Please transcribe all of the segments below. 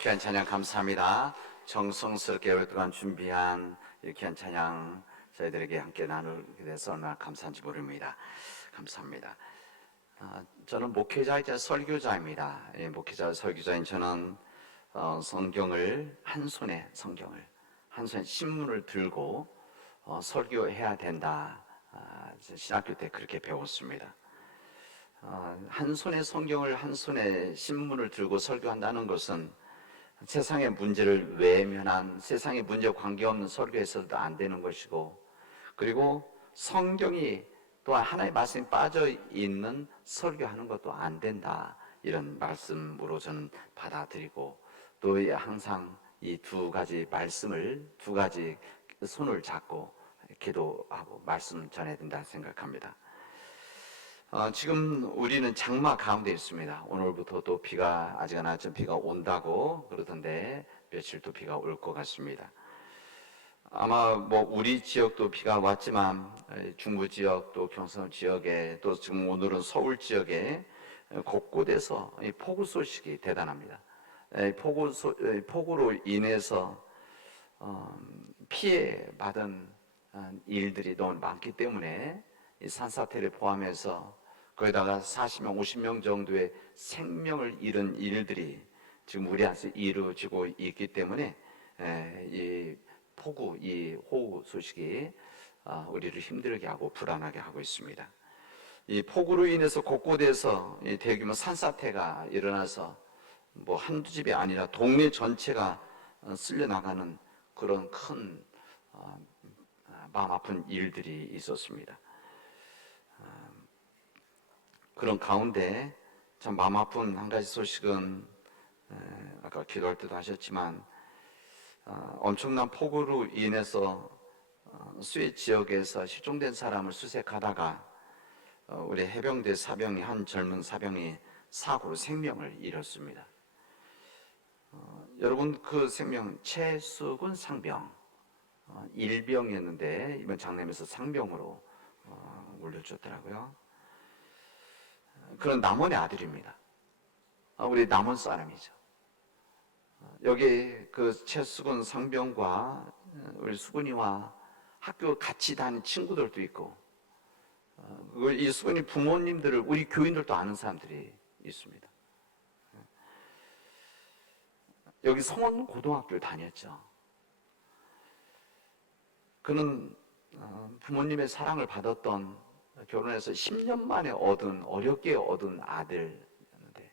귀한 찬양 감사합니다. 정성스럽게 오랫동안 준비한 이 귀한 찬양 저희들에게 함께 나누게 돼서 얼마나 감사한지 모릅니다. 감사합니다. 저는 목회자이자 설교자입니다. 목회자 설교자인 저는 성경을 한 손에 신문을 들고 설교해야 된다. 신학교 때 그렇게 배웠습니다. 한 손에 성경을 한 손에 신문을 들고 설교한다는 것은 세상의 문제를 외면한, 세상의 문제와 관계없는 설교에서도 안 되는 것이고, 그리고 성경이 또한 하나의 말씀이 빠져 있는 설교하는 것도 안 된다, 이런 말씀으로 저는 받아들이고, 또 항상 이 두 가지 말씀을, 두 가지 손을 잡고 기도하고 말씀 전해야 된다 생각합니다. 지금 우리는 장마 가운데 있습니다. 오늘부터 또 비가, 아직 안 왔지만 비가 온다고 그러던데 며칠 또 비가 올 것 같습니다. 아마 우리 지역도 비가 왔지만 중부 지역, 또 경상 지역에, 또 지금 오늘은 서울 지역에 곳곳에서 폭우 소식이 대단합니다. 폭우로 인해서 피해 받은 일들이 너무 많기 때문에 이 산사태를 포함해서 거기다가 40명, 50명 정도의 생명을 잃은 일들이 지금 우리한테 이루어지고 있기 때문에 이 호우 소식이 우리를 힘들게 하고 불안하게 하고 있습니다. 이 폭우로 인해서 곳곳에서 대규모 산사태가 일어나서 한두 집이 아니라 동네 전체가 쓸려나가는 그런 큰 마음 아픈 일들이 있었습니다. 그런 가운데 참 마음 아픈 한 가지 소식은 아까 기도할 때도 하셨지만 엄청난 폭우로 인해서 수해 지역에서 실종된 사람을 수색하다가 우리 해병대 사병이, 한 젊은 사병이 사고로 생명을 잃었습니다. 여러분, 그 생명 최수근 상병, 일병이었는데 이번 장례에서 상병으로 올려줬더라고요. 그런 남원의 아들입니다. 우리 남원 사람이죠. 여기 그 최수근 상병과 우리 수근이와 학교 같이 다니는 친구들도 있고, 이 수근이 부모님들을 우리 교인들도 아는 사람들이 있습니다. 여기 성원 고등학교를 다녔죠. 그는 부모님의 사랑을 받았던, 결혼해서 10년 만에 어렵게 얻은 아들이었는데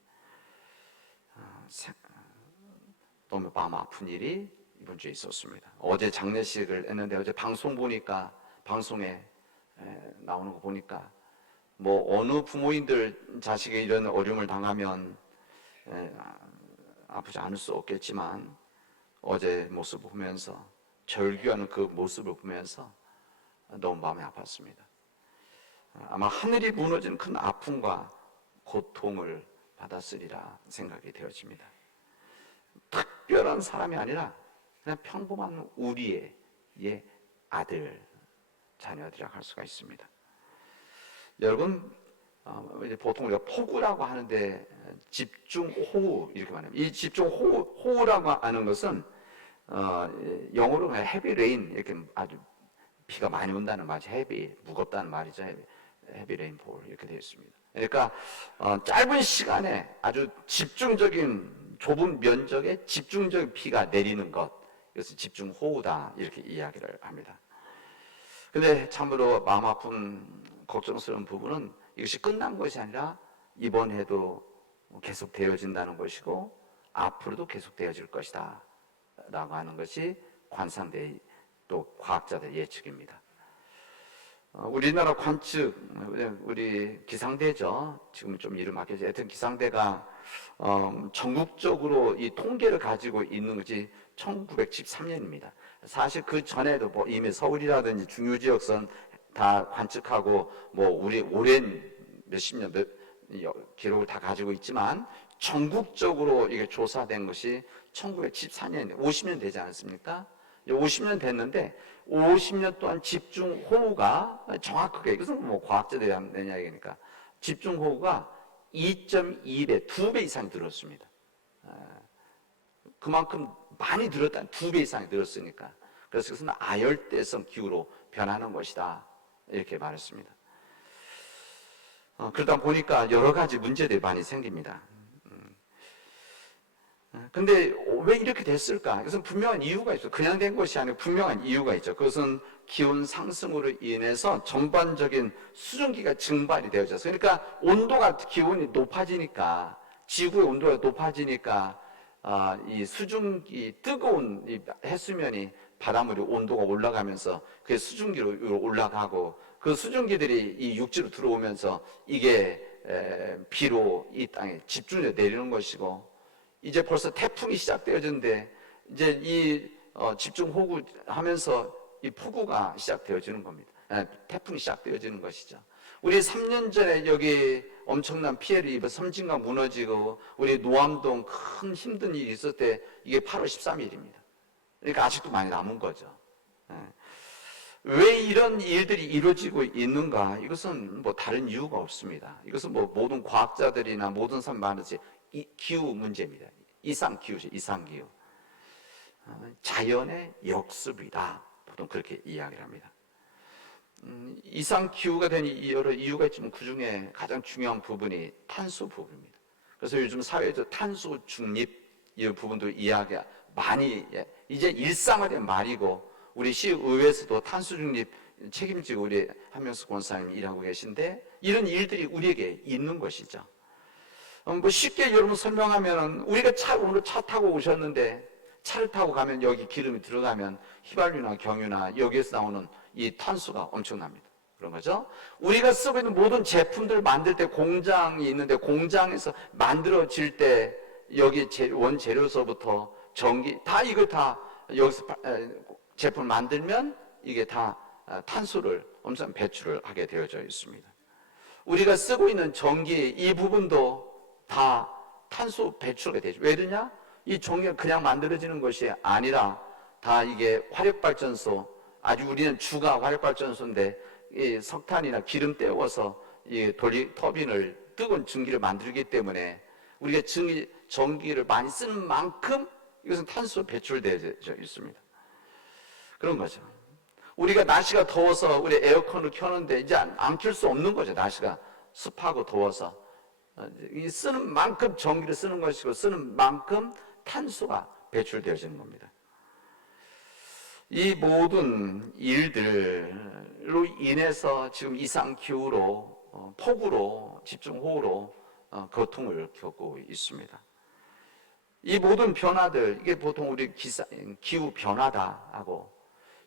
너무 마음 아픈 일이 이번 주에 있었습니다. 어제 장례식을 했는데 어제 방송 보니까, 방송에 나오는 거 보니까 어느 부모님들 자식이 이런 어려움을 당하면 아프지 않을 수 없겠지만 어제 모습을 보면서, 절규하는 그 모습을 보면서 너무 마음이 아팠습니다. 아마 하늘이 무너지는 큰 아픔과 고통을 받았으리라 생각이 되어집니다. 특별한 사람이 아니라 그냥 평범한 우리의 아들, 자녀들이라고 할 수가 있습니다. 여러분, 보통 우리가 폭우라고 하는데 집중호우 이렇게 말합니다. 이 집중호우라고 하는 것은 영어로 헤비 레인, 이렇게 아주 비가 많이 온다는 말이죠. 무겁다는 말이죠. 헤비 레인폴 이렇게 되어 있습니다. 그러니까 짧은 시간에 아주 집중적인, 좁은 면적에 집중적인 비가 내리는 것, 그래서 집중호우다 이렇게 이야기를 합니다. 근데 참으로 마음 아픈 걱정스러운 부분은 이것이 끝난 것이 아니라 이번 해도 계속 되어진다는 것이고 앞으로도 계속 되어질 것이다 라고 하는 것이 관상대, 또 과학자들의 예측입니다. 우리나라 관측, 우리 기상대죠. 지금 좀 이름 바뀌었죠. 하여튼 기상대가 전국적으로 이 통계를 가지고 있는 것이 1913년입니다. 사실 그 전에도 이미 서울이라든지 중유지역선 다 관측하고 우리 오랜 몇십 년 기록을 다 가지고 있지만 전국적으로 이게 조사된 것이 1914년, 50년 되지 않았습니까? 50년 됐는데 50년 동안 집중호우가 정확하게, 이것은 과학자들이 하는 이야기니까, 집중호우가 2.2배, 2배 이상 늘었습니다. 그만큼 많이 늘었다. 2배 이상이 늘었으니까. 그래서 그것은 아열대성 기후로 변하는 것이다. 이렇게 말했습니다. 그러다 보니까 여러 가지 문제들이 많이 생깁니다. 근데 왜 이렇게 됐을까? 이것은 분명한 이유가 있어요. 그냥 된 것이 아니고 분명한 이유가 있죠. 그것은 기온 상승으로 인해서 전반적인 수증기가 증발이 되어져서, 그러니까 온도가, 기온이 높아지니까, 지구의 온도가 높아지니까 이 수증기, 뜨거운 이 해수면이 바닷물이 온도가 올라가면서 그 수증기로 올라가고, 그 수증기들이 이 육지로 들어오면서 이게 비로 이 땅에 집중해서 내리는 것이고, 이제 벌써 태풍이 시작되어졌는데 이제 이 집중호우 하면서 이 폭우가 시작되어지는 겁니다. 태풍이 시작되어지는 것이죠. 우리 3년 전에 여기 엄청난 피해를 입어 섬진강 무너지고 우리 노암동 큰 힘든 일이 있을 때 이게 8월 13일입니다. 그러니까 아직도 많이 남은 거죠. 왜 이런 일들이 이루어지고 있는가? 이것은 뭐 다른 이유가 없습니다. 이것은 뭐 모든 과학자들이나 모든 사람 말하듯이 기후 문제입니다. 이상기후죠. 이상기후. 자연의 역습이다. 보통 그렇게 이야기를 합니다. 이상기후가 된 여러 이유가 있지만 그 중에 가장 중요한 부분이 탄소 부분입니다. 그래서 요즘 사회에서 탄소 중립 이 부분도 이야기 많이 이제 일상화된 말이고, 우리 시의회에서도 탄소 중립 책임지고 우리 한명숙 권사님 일하고 계신데, 이런 일들이 우리에게 있는 것이죠. 뭐 쉽게 여러분 설명하면, 우리가 오늘 차 타고 오셨는데 차를 타고 가면 여기 기름이 들어가면 휘발유나 경유나 여기에서 나오는 이 탄소가 엄청납니다. 그런 거죠. 우리가 쓰고 있는 모든 제품들 만들 때 공장이 있는데, 공장에서 만들어질 때 여기 원재료서부터 전기 다 이걸 다 여기서 제품을 만들면 이게 다 탄소를 엄청 배출을 하게 되어져 있습니다. 우리가 쓰고 있는 전기 이 부분도 다 탄소 배출이 되죠. 왜 그러냐? 이 전기가 그냥 만들어지는 것이 아니라 다 이게 화력발전소, 아주 우리는 주가 화력발전소인데 이 석탄이나 기름 때워서 이 터빈을, 뜨거운 전기를 만들기 때문에 우리가 전기를 많이 쓰는 만큼 이것은 탄소 배출되어 있습니다. 그런 거죠. 우리가 날씨가 더워서 우리 에어컨을 켜는데 이제 안 켤 수 없는 거죠. 날씨가 습하고 더워서. 쓰는 만큼 전기를 쓰는 것이고, 쓰는 만큼 탄소가 배출되어지는 겁니다. 이 모든 일들로 인해서 지금 이상기후로, 폭우로, 집중호우로 고통을 겪고 있습니다. 이 모든 변화들, 이게 보통 우리 기후 변화다 하고,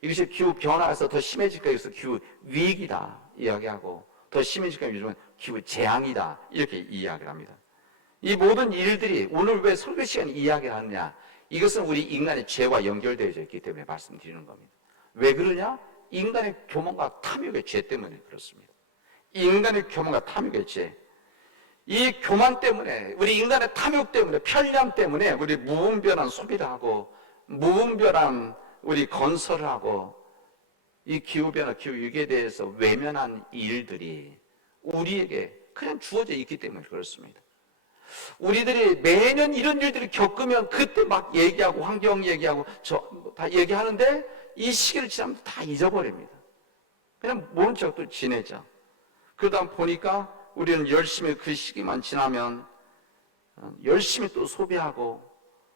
이것이 기후 변화에서 더 심해질까 해서 기후 위기다 이야기하고, 더 심해질까 요즘은 기후 재앙이다 이렇게 이야기를 합니다. 이 모든 일들이 오늘 왜 설교 시간에 이야기를 하느냐? 이것은 우리 인간의 죄와 연결되어 있기 때문에 말씀드리는 겁니다. 왜 그러냐? 인간의 교만과 탐욕의 죄 때문에 그렇습니다. 인간의 교만과 탐욕의 죄. 이 교만 때문에, 우리 인간의 탐욕 때문에, 편리함 때문에 우리 무분별한 소비를 하고, 무분별한 우리 건설을 하고, 이 기후변화, 기후위기에 대해서 외면한 일들이 우리에게 그냥 주어져 있기 때문에 그렇습니다. 우리들이 매년 이런 일들을 겪으면 그때 막 얘기하고, 환경 얘기하고, 다 얘기하는데 이 시기를 지나면 다 잊어버립니다. 그냥 모른 척도 지내죠. 그러다 보니까 우리는 열심히 그 시기만 지나면 열심히 또 소비하고,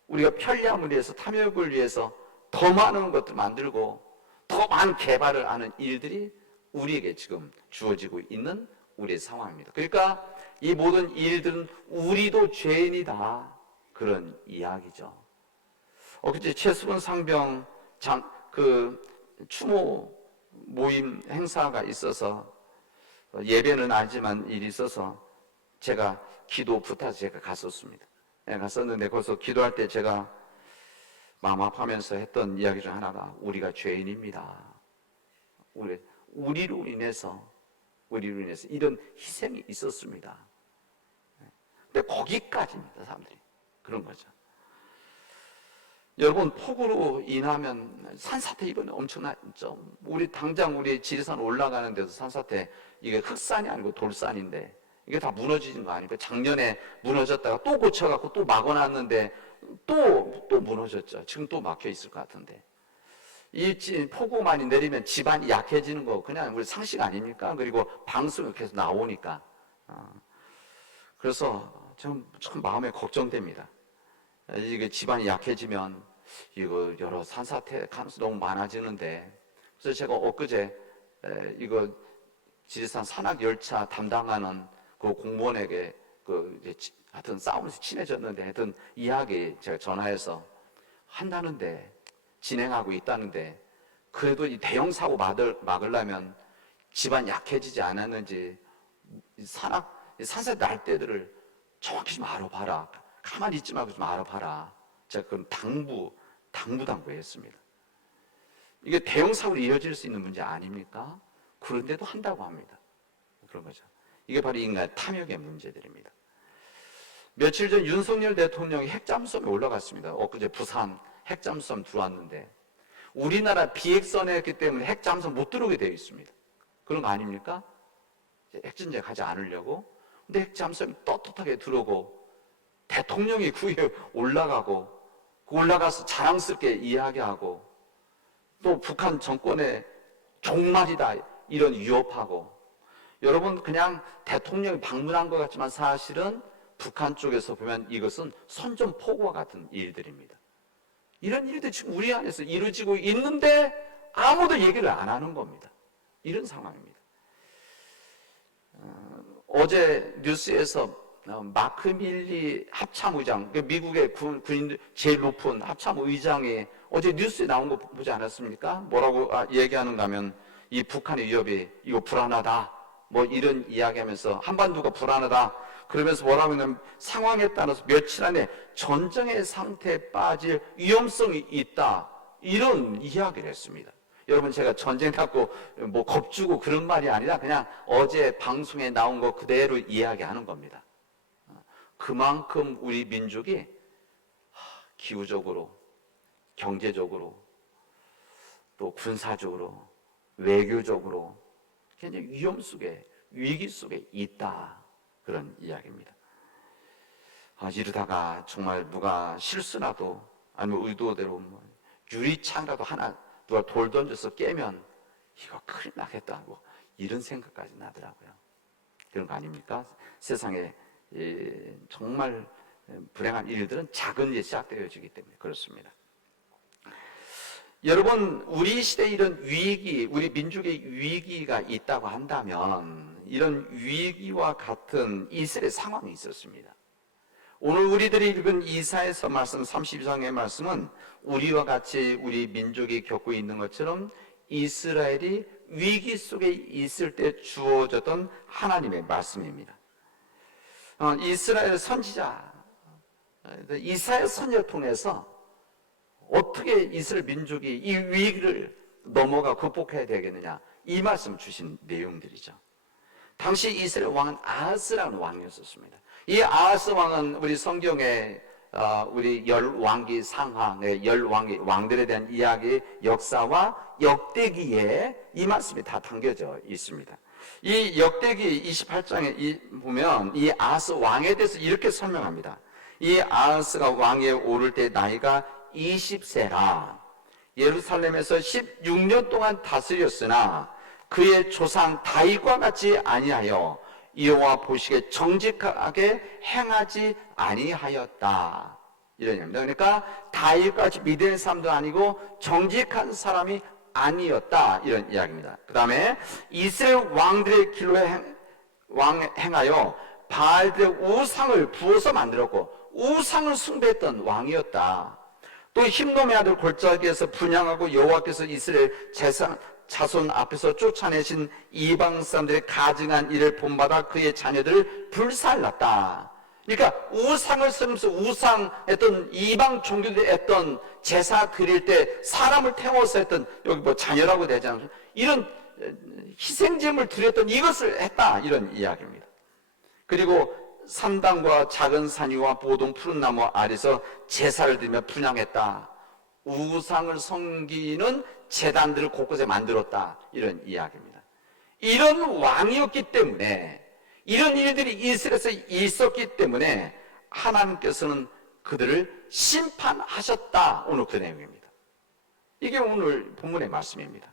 우리가 편리함을 위해서, 탐욕을 위해서 더 많은 것들 만들고 더 많은 개발을 하는 일들이 우리에게 지금 주어지고 있는 우리의 상황입니다. 그러니까 이 모든 일들은 우리도 죄인이다, 그런 이야기죠. 그때 최수근 상병 추모 모임 행사가 있어서, 예배는 알지만 일이 있어서 제가 기도 부탁해서 제가 갔었습니다. 갔었는데 거기서 기도할 때 제가 마음 아파하면서 했던 이야기 중 하나가 우리가 죄인입니다. 우리로 인해서 이런 희생이 있었습니다. 근데 거기까지입니다. 사람들이 그런 거죠. 여러분, 폭우로 인하면 산사태 이번에 엄청나죠. 당장 우리 지리산 올라가는 데서 산사태, 이게 흑산이 아니고 돌산인데 이게 다 무너지는 거 아니고, 작년에 무너졌다가 또 고쳐갖고 또 막아놨는데 또 무너졌죠. 지금 또 막혀 있을 것 같은데. 이 폭우 많이 내리면 집안이 약해지는 거 그냥 우리 상식 아닙니까? 그리고 방송이 계속 나오니까. 그래서 참 마음에 걱정됩니다. 이게 집안이 약해지면 이거 여러 산사태 가능성이 너무 많아지는데, 그래서 제가 엊그제 이거 지리산 산악열차 담당하는 그 공무원에게 하여튼 싸우면서 친해졌는데 하여튼 이야기 제가 전화해서 한다는데, 진행하고 있다는데, 그래도 이 대형 사고 막으려면 집안 약해지지 않았는지 산사 날때들을 정확히 좀 알아봐라. 가만히 있지 말고 좀 알아봐라. 제가 그럼 당부했습니다. 이게 대형 사고로 이어질 수 있는 문제 아닙니까? 그런데도 한다고 합니다. 그런 거죠. 이게 바로 인간 탐욕의 문제들입니다. 며칠 전 윤석열 대통령이 핵잠수함에 올라갔습니다. 엊그제 부산 핵잠수함 들어왔는데, 우리나라 비핵선이었기 때문에 핵잠수함 못 들어오게 되어 있습니다. 그런 거 아닙니까? 핵전쟁 가지 않으려고. 근데 핵잠수함이 떳떳하게 들어오고 대통령이 그 위에 올라가고, 올라가서 자랑스럽게 이야기하고, 또 북한 정권의 종말이다 이런 위협하고. 여러분, 그냥 대통령이 방문한 것 같지만 사실은 북한 쪽에서 보면 이것은 선전포고와 같은 일들입니다. 이런 일들이 지금 우리 안에서 이루어지고 있는데 아무도 얘기를 안 하는 겁니다. 이런 상황입니다. 어제 뉴스에서 마크 밀리 합참의장, 미국의 군인 제일 높은 합참의장이 어제 뉴스에 나온 거 보지 않았습니까? 뭐라고 얘기하는가 하면, 이 북한의 위협이 이거 불안하다, 뭐 이런 이야기하면서 한반도가 불안하다 그러면서 뭐라고 하냐면, 상황에 따라서 며칠 안에 전쟁의 상태에 빠질 위험성이 있다, 이런 이야기를 했습니다. 여러분, 제가 전쟁 갖고 뭐 겁주고 그런 말이 아니라 그냥 어제 방송에 나온 거 그대로 이야기하는 겁니다. 그만큼 우리 민족이 기후적으로, 경제적으로, 또 군사적으로, 외교적으로 굉장히 위험 속에, 위기 속에 있다, 그런 이야기입니다. 이러다가 정말 누가 실수라도 아니면 의도대로 유리창이라도 하나 누가 돌 던져서 깨면 이거 큰일 나겠다, 이런 생각까지 나더라고요. 그런 거 아닙니까? 세상에 정말 불행한 일들은 작은 일에 시작되어지기 때문에 그렇습니다. 여러분, 우리 시대에 이런 위기, 우리 민족의 위기가 있다고 한다면 이런 위기와 같은 이스라엘 상황이 있었습니다. 오늘 우리들이 읽은 이사야서 말씀 32장의 말씀은 우리와 같이 우리 민족이 겪고 있는 것처럼 이스라엘이 위기 속에 있을 때 주어졌던 하나님의 말씀입니다. 이스라엘 선지자 이사야 선지자를 통해서 어떻게 이스라엘 민족이 이 위기를 넘어가 극복해야 되겠느냐, 이 말씀 주신 내용들이죠. 당시 이스라엘 왕은 아하스라는 왕이었습니다. 이 아하스 왕은 우리 성경에 우리 열왕기 상하의 왕들에 대한 이야기, 역사와 역대기에 이 말씀이 다 담겨져 있습니다. 이 역대기 28장에 보면 이 아하스 왕에 대해서 이렇게 설명합니다. 이 아하스가 왕위에 오를 때 나이가 20세라 예루살렘에서 16년 동안 다스렸으나 그의 조상 다윗과 같이 아니하여 여호와 보시기에 정직하게 행하지 아니하였다, 이런 얘기입니다. 그러니까 다윗같이 믿는 사람도 아니고 정직한 사람이 아니었다, 이런 이야기입니다. 그 다음에 이스라엘 왕들의 길로 행하여 바알들의 우상을 부어서 만들었고 우상을 숭배했던 왕이었다. 또 힘놈의 아들 골짜기에서 분향하고 여호와께서 이스라엘 자손 앞에서 쫓아내신 이방 사람들의 가증한 일을 본받아 그의 자녀들을 불살랐다. 그러니까 우상을 섬기면서 우상했던 이방 종교들이 했던 제사 드릴 때 사람을 태워서 했던, 여기 뭐 자녀라고 되지 않아요? 이런 희생제물 드렸던 이것을 했다, 이런 이야기입니다. 그리고 산당과 작은 산위와 보동 푸른 나무 아래서 제사를 드리며 분향했다. 우상을 섬기는 제단들을 곳곳에 만들었다, 이런 이야기입니다. 이런 왕이었기 때문에, 이런 일들이 이스라엘에서 있었기 때문에 하나님께서는 그들을 심판하셨다. 오늘 그 내용입니다. 이게 오늘 본문의 말씀입니다.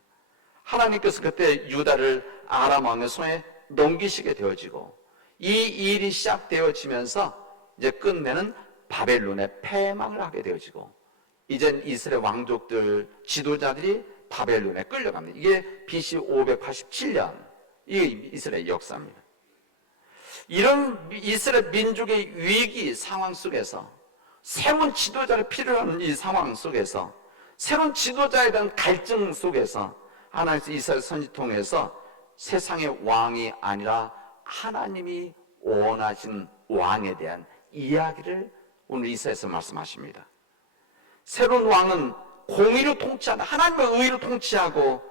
하나님께서 그때 유다를 아람 왕의 손에 넘기시게 되어지고 이 일이 시작되어지면서 이제 끝내는 바벨론의 패망을 하게 되어지고 이젠 이스라엘 왕족들 지도자들이 바벨론에 끌려갑니다. 이게 BC 587년 이게 이스라엘 역사입니다. 이런 이스라엘 민족의 위기 상황 속에서 새로운 지도자를 필요로 이 상황 속에서 새로운 지도자에 대한 갈증 속에서 하나님께서 이스라엘 선지 통해서 세상의 왕이 아니라 하나님이 원하신 왕에 대한 이야기를 오늘 이사야에서 말씀하십니다. 새로운 왕은 공의로 통치하는 하나님의 의로 통치하고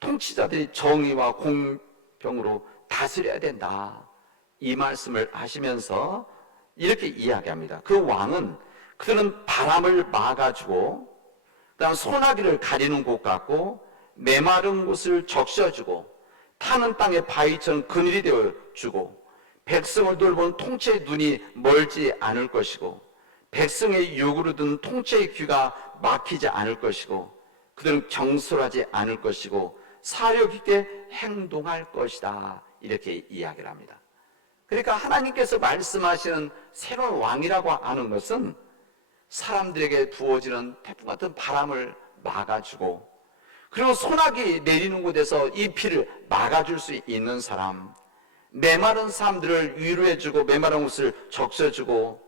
통치자들이 정의와 공평으로 다스려야 된다. 이 말씀을 하시면서 이렇게 이야기합니다. 그 왕은 그들은 바람을 막아주고 그다음 소나기를 가리는 곳 같고 메마른 곳을 적셔주고 타는 땅에 바위처럼 그늘이 되어주고 백성을 돌보는 통치의 눈이 멀지 않을 것이고 백성의 요구를 듣는 통치의 귀가 막히지 않을 것이고 그들은 경솔하지 않을 것이고 사력 있게 행동할 것이다. 이렇게 이야기를 합니다. 그러니까 하나님께서 말씀하시는 새로운 왕이라고 하는 것은 사람들에게 부어지는 태풍 같은 바람을 막아주고 그리고 소나기 내리는 곳에서 이 비를 막아줄 수 있는 사람, 메마른 사람들을 위로해주고 메마른 곳을 적셔주고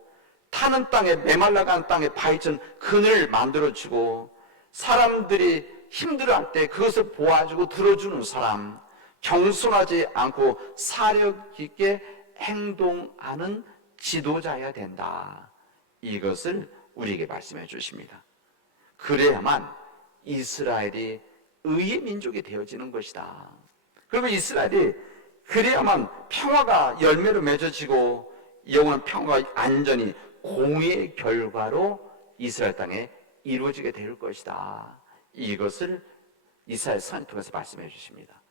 타는 땅에 메말라간 땅에 바위처럼 그늘을 만들어주고 사람들이 힘들어할 때 그것을 보아주고 들어주는 사람, 경솔하지 않고 사력 있게 행동하는 지도자여야 된다. 이것을 우리에게 말씀해 주십니다. 그래야만 이스라엘이 의의 민족이 되어지는 것이다. 그리고 이스라엘이 그래야만 평화가 열매로 맺어지고 영원한 평화와 안전이 공의의 결과로 이스라엘 땅에 이루어지게 될 것이다. 이것을 이사야 선지를 통해서 말씀해 주십니다.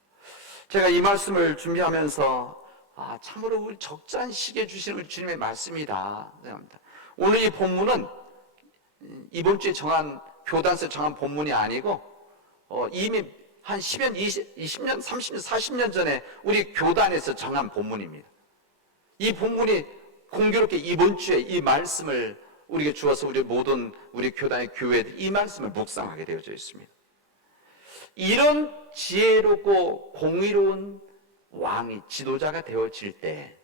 제가 이 말씀을 준비하면서 참으로 우리 적잖은 시기에 주시는 주님의 말씀이다 생각합니다. 오늘 이 본문은 이번 주에 정한 교단에서 정한 본문이 아니고 이미 한 10년, 20년, 30년, 40년 전에 우리 교단에서 정한 본문입니다. 이 본문이 공교롭게 이번 주에 이 말씀을 우리에게 주어서 우리 모든 우리 교단의 교회들 이 말씀을 묵상하게 되어져 있습니다. 이런 지혜롭고 공의로운 왕이 지도자가 되어질 때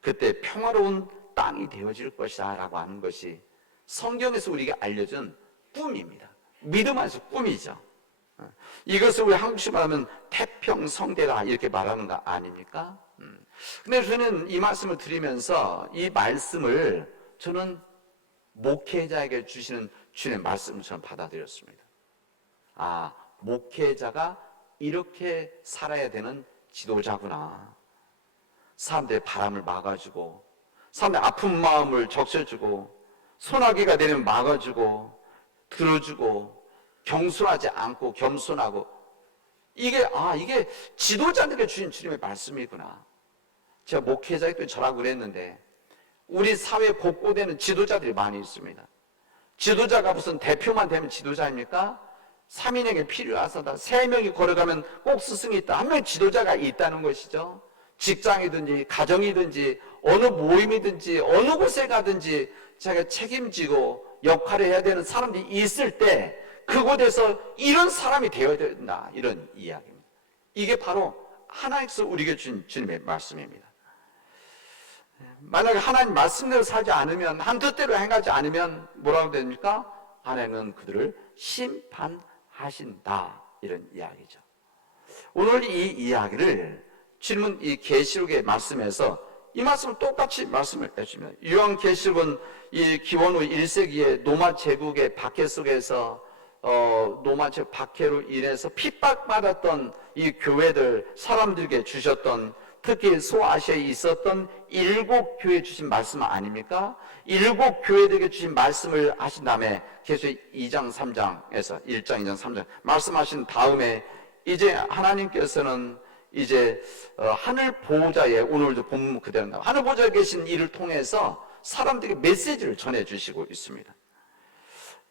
그때 평화로운 땅이 되어질 것이다 라고 하는 것이 성경에서 우리에게 알려준 꿈입니다. 믿음 안에서 꿈이죠. 이것을 우리 한국식 말하면 태평성대다 이렇게 말하는 거 아닙니까? 근데 저는 이 말씀을 드리면서 이 말씀을 저는 목회자에게 주시는 주님의 말씀을 저는 받아들였습니다. 목회자가 이렇게 살아야 되는 지도자구나. 사람들의 바람을 막아주고 사람들의 아픈 마음을 적셔주고 소나기가 내리면 막아주고 들어주고 경솔하지 않고 겸손하고 이게 지도자들에게 주신 주님의 말씀이구나. 제가 목회자일 때 저라고 그랬는데 우리 사회 곳곳에는 지도자들이 많이 있습니다. 지도자가 무슨 대표만 되면 지도자입니까? 3인에게 필요하다. 3명이 걸어가면 꼭 스승이 있다. 한 명의 지도자가 있다는 것이죠. 직장이든지 가정이든지 어느 모임이든지 어느 곳에 가든지 자기가 책임지고 역할을 해야 되는 사람들이 있을 때 그곳에서 이런 사람이 되어야 된다. 이런 이야기입니다. 이게 바로 하나님께서 우리에게 준 주님의 말씀입니다. 만약에 하나님 말씀대로 살지 않으면 한 뜻대로 행하지 않으면 뭐라고 됩니까? 하나님은 그들을 심판하신다. 이런 이야기죠. 오늘 이 이야기를 주님은 이 계시록의 말씀에서 이 말씀을 똑같이 말씀을 해주십니다. 요한계시록은 이 기원 후 1세기에 로마 제국의 박해 속에서 로마 제국 박해로 인해서 핍박받았던 이 교회들 사람들에게 주셨던 특히 소아시아에 있었던 7교회 주신 말씀 아닙니까? 7교회들에게 주신 말씀을 하신 다음에 계시록 2장 3장에서 1장 2장 3장 말씀하신 다음에 이제 하나님께서는 이제 하늘 보호자의 오늘도 본문 그대로 나와 하늘 보호자에 계신 이를 통해서 사람들에게 메시지를 전해주시고 있습니다.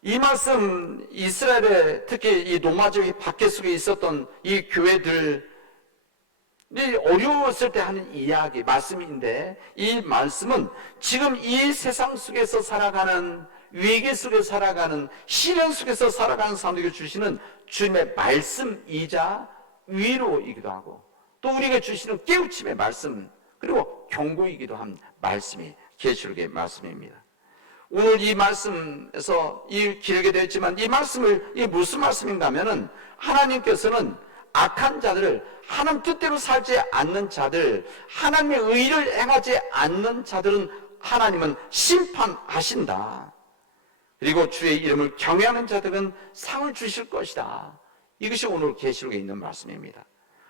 이 말씀, 이스라엘의 특히 이 노마적인 박해 속에 있었던 이 교회들이 어려웠을 때 하는 이야기, 말씀인데, 이 말씀은 지금 이 세상 속에서 살아가는, 위기 속에 살아가는, 시련 속에서 살아가는 사람들에게 주시는 주님의 말씀이자 위로이기도 하고, 또 우리에게 주시는 깨우침의 말씀, 그리고 경고이기도 한 말씀이 계시록의 말씀입니다. 오늘 이 말씀에서 길게 되었지만, 이 말씀을, 이 무슨 말씀인가 하면은, 하나님께서는 악한 자들을, 하나님 뜻대로 살지 않는 자들, 하나님의 의를 행하지 않는 자들은 하나님은 심판하신다. 그리고 주의 이름을 경외하는 자들은 상을 주실 것이다. 이것이 오늘 계시록에 있는 말씀입니다.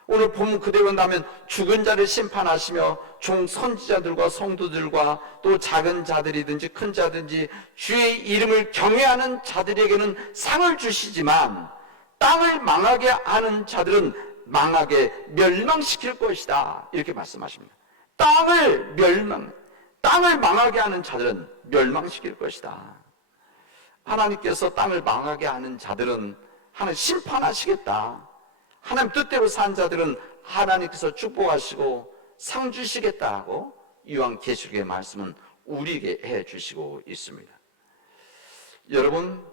오늘 본문 그대로 본다면 죽은 자를 심판하시며 종 선지자들과 성도들과 또 작은 자들이든지 큰 자든지 주의 이름을 경외하는 자들에게는 상을 주시지만 땅을 망하게 하는 자들은 망하게 멸망시킬 것이다. 이렇게 말씀하십니다. 땅을 망하게 하는 자들은 멸망시킬 것이다. 하나님께서 땅을 망하게 하는 자들은 하나님 심판하시겠다. 하나님 뜻대로 산 자들은 하나님께서 축복하시고 상 주시겠다고 요한계시록의 말씀은 우리에게 해주시고 있습니다. 여러분,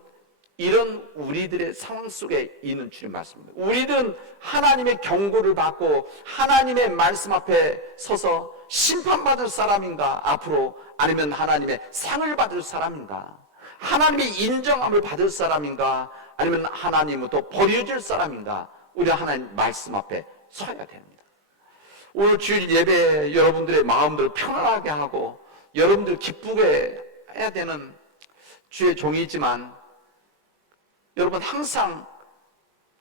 이런 우리들의 상황 속에 있는 주님 말씀입니다. 우리들은 하나님의 경고를 받고 하나님의 말씀 앞에 서서 심판받을 사람인가 앞으로, 아니면 하나님의 상을 받을 사람인가, 하나님의 인정함을 받을 사람인가, 아니면 하나님으로부터 버려질 사람인가, 우리 하나님 말씀 앞에 서야 됩니다. 오늘 주일 예배 여러분들의 마음들을 편안하게 하고 여러분들 기쁘게 해야 되는 주의 종이지만, 여러분 항상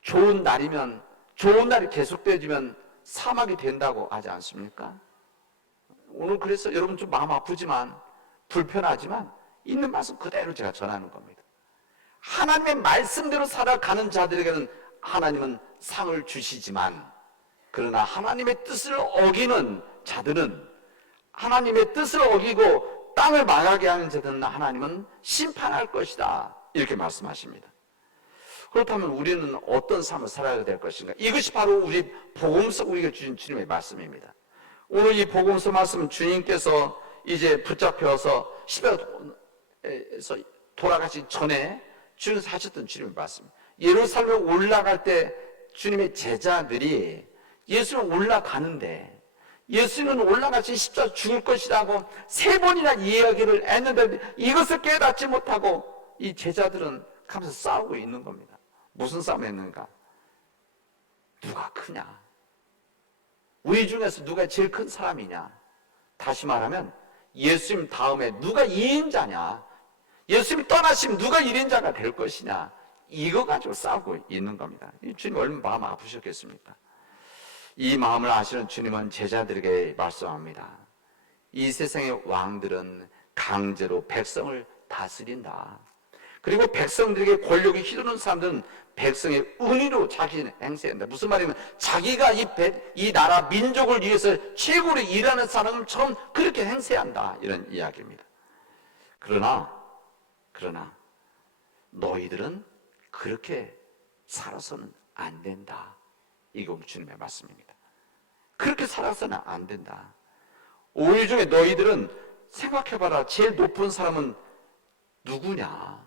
좋은 날이면, 좋은 날이 계속되어지면 사막이 된다고 하지 않습니까? 오늘 그래서 여러분 좀 마음 아프지만, 불편하지만 있는 말씀 그대로 제가 전하는 겁니다. 하나님의 말씀대로 살아가는 자들에게는 하나님은 상을 주시지만, 그러나 하나님의 뜻을 어기는 자들은, 하나님의 뜻을 어기고 땅을 망하게 하는 자들은 하나님은 심판할 것이다. 이렇게 말씀하십니다. 그렇다면 우리는 어떤 삶을 살아야 될 것인가? 이것이 바로 우리 복음서 우리가 주신 주님의 말씀입니다. 오늘 이 복음서 말씀은 주님께서 이제 붙잡혀서 십자가에서 돌아가신 전에 주님께서 하셨던 주님의 말씀. 예루살렘에 올라갈 때 주님의 제자들이 예수는 올라가는데, 예수는 올라가신 십자가 죽을 것이라고 3번이나 이야기를 했는데 이것을 깨닫지 못하고 이 제자들은 가면서 싸우고 있는 겁니다. 무슨 싸움을 했는가? 누가 크냐? 우리 중에서 누가 제일 큰 사람이냐? 다시 말하면 예수님 다음에 누가 2인자냐? 예수님이 떠나시면 누가 1인자가 될 것이냐? 이거 가지고 싸우고 있는 겁니다. 주님 얼마나 마음 아프셨겠습니까? 이 마음을 아시는 주님은 제자들에게 말씀합니다. 이 세상의 왕들은 강제로 백성을 다스린다. 그리고 백성들에게 권력이 휘두르는 사람들은 백성의 은혜로 자기는 행세한다. 무슨 말이냐면 자기가 이 나라 민족을 위해서 최고로 일하는 사람처럼 그렇게 행세한다. 이런 이야기입니다. 그러나 너희들은 그렇게 살아서는 안 된다. 이거 주님의 말씀입니다. 그렇게 살아서는 안 된다. 우리 중에 너희들은 생각해봐라. 제일 높은 사람은 누구냐?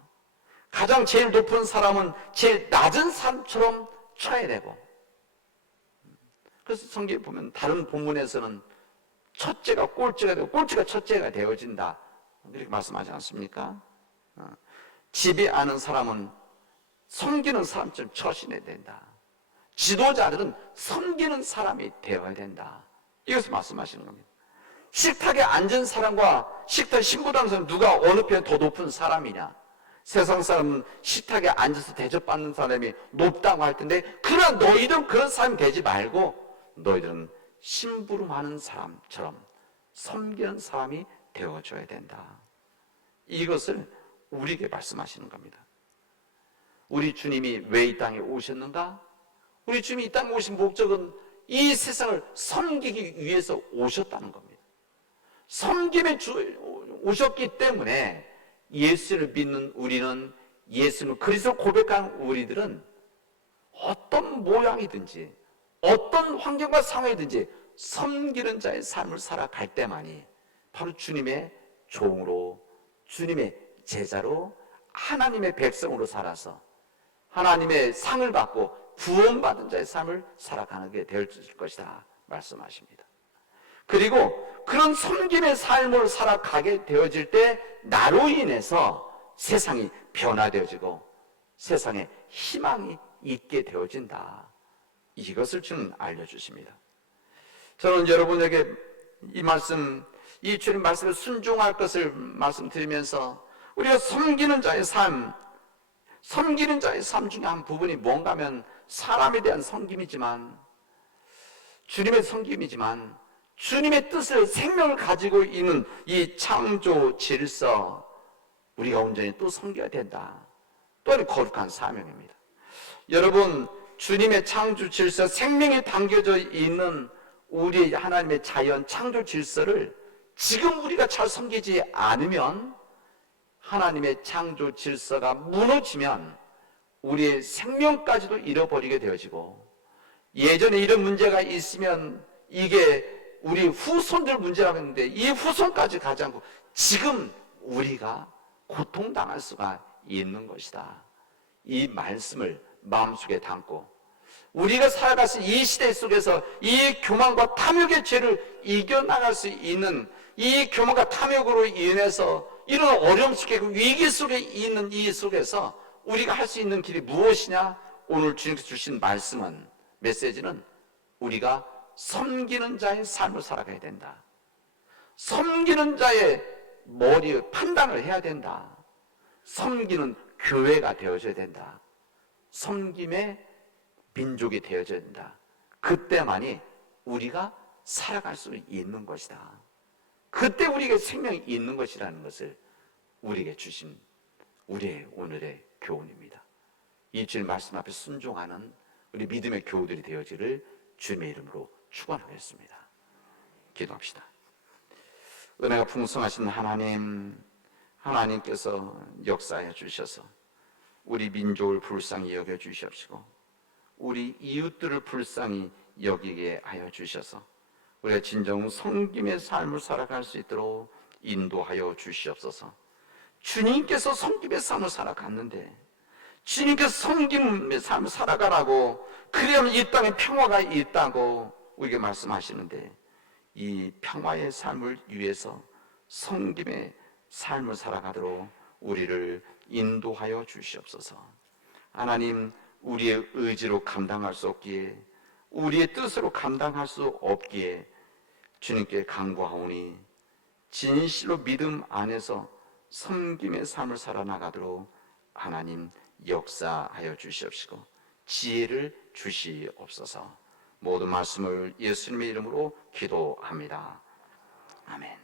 가장 제일 높은 사람은 제일 낮은 사람처럼 쳐야 되고, 그래서 성경에 보면 다른 본문에서는 첫째가 꼴찌가 되고 꼴찌가 첫째가 되어진다. 이렇게 말씀하지 않습니까? 지배하는 사람은 섬기는 사람처럼 처신해야 된다. 지도자들은 섬기는 사람이 되어야 된다. 이것을 말씀하시는 겁니다. 식탁에 앉은 사람과 식탁 신부라는 사람 누가 어느 편이 더 높은 사람이냐? 세상 사람은 식탁에 앉아서 대접받는 사람이 높다고 할 텐데, 그러나 너희들은 그런 사람이 되지 말고 너희들은 심부름하는 사람처럼 섬기는 사람이 되어줘야 된다. 이것을 우리에게 말씀하시는 겁니다. 우리 주님이 왜 이 땅에 오셨는가? 우리 주님이 이 땅에 오신 목적은 이 세상을 섬기기 위해서 오셨다는 겁니다. 섬김에 오셨기 때문에 예수를 믿는 우리는, 예수를 그리스도 고백하는 우리들은 어떤 모양이든지 어떤 환경과 상황이든지 섬기는 자의 삶을 살아갈 때만이 바로 주님의 종으로, 주님의 제자로, 하나님의 백성으로 살아서 하나님의 상을 받고 구원받은 자의 삶을 살아가게 될 것이다 말씀하십니다. 그리고 그런 섬김의 삶을 살아가게 되어질 때 나로 인해서 세상이 변화되어지고 세상에 희망이 있게 되어진다. 이것을 주는 알려주십니다. 저는 여러분에게 이 말씀, 이 주님 말씀에 순종할 것을 말씀드리면서 우리가 섬기는 자의 삶, 섬기는 자의 삶 중에 한 부분이 뭔가 하면 사람에 대한 섬김이지만, 주님의 섬김이지만, 주님의 뜻을, 생명을 가지고 있는 이 창조 질서, 우리가 온전히 또 섬겨야 된다. 또한 거룩한 사명입니다. 여러분, 주님의 창조 질서, 생명이 담겨져 있는 우리 하나님의 자연 창조 질서를 지금 우리가 잘 섬기지 않으면, 하나님의 창조 질서가 무너지면 우리의 생명까지도 잃어버리게 되어지고, 예전에 이런 문제가 있으면 이게 우리 후손들 문제라고 했는데 이 후손까지 가지 않고 지금 우리가 고통당할 수가 있는 것이다. 이 말씀을 마음속에 담고 우리가 살아가서 이 시대 속에서 이 교만과 탐욕의 죄를 이겨나갈 수 있는, 이 교만과 탐욕으로 인해서 이런 어려움 속에, 위기 속에 있는 이 속에서 우리가 할 수 있는 길이 무엇이냐? 오늘 주님께서 주신 말씀은, 메시지는 우리가 섬기는 자의 삶을 살아가야 된다. 섬기는 자의 머리 판단을 해야 된다. 섬기는 교회가 되어져야 된다. 섬김의 민족이 되어져야 된다. 그때만이 우리가 살아갈 수 있는 것이다. 그때 우리에게 생명이 있는 것이라는 것을 우리에게 주신 우리의 오늘의 교훈입니다. 이 주님 말씀 앞에 순종하는 우리 믿음의 교우들이 되어지를 주님의 이름으로 축원하겠습니다. 기도합시다. 은혜가 풍성하신 하나님, 하나님께서 역사해 주셔서 우리 민족을 불쌍히 여겨 주시옵시고 우리 이웃들을 불쌍히 여기게 하여 주셔서 우리가 진정 섬김의 삶을 살아갈 수 있도록 인도하여 주시옵소서. 주님께서 섬김의 삶을 살아갔는데, 주님께서 섬김의 삶을 살아가라고, 그래야만 이 땅에 평화가 있다고 우리에게 말씀하시는데, 이 평화의 삶을 위해서 섬김의 삶을 살아가도록 우리를 인도하여 주시옵소서. 하나님, 우리의 의지로 감당할 수 없기에, 우리의 뜻으로 감당할 수 없기에 주님께 간구하오니 진실로 믿음 안에서 섬김의 삶을 살아나가도록 하나님 역사하여 주시옵시고 지혜를 주시옵소서. 모든 말씀을 예수님의 이름으로 기도합니다. 아멘.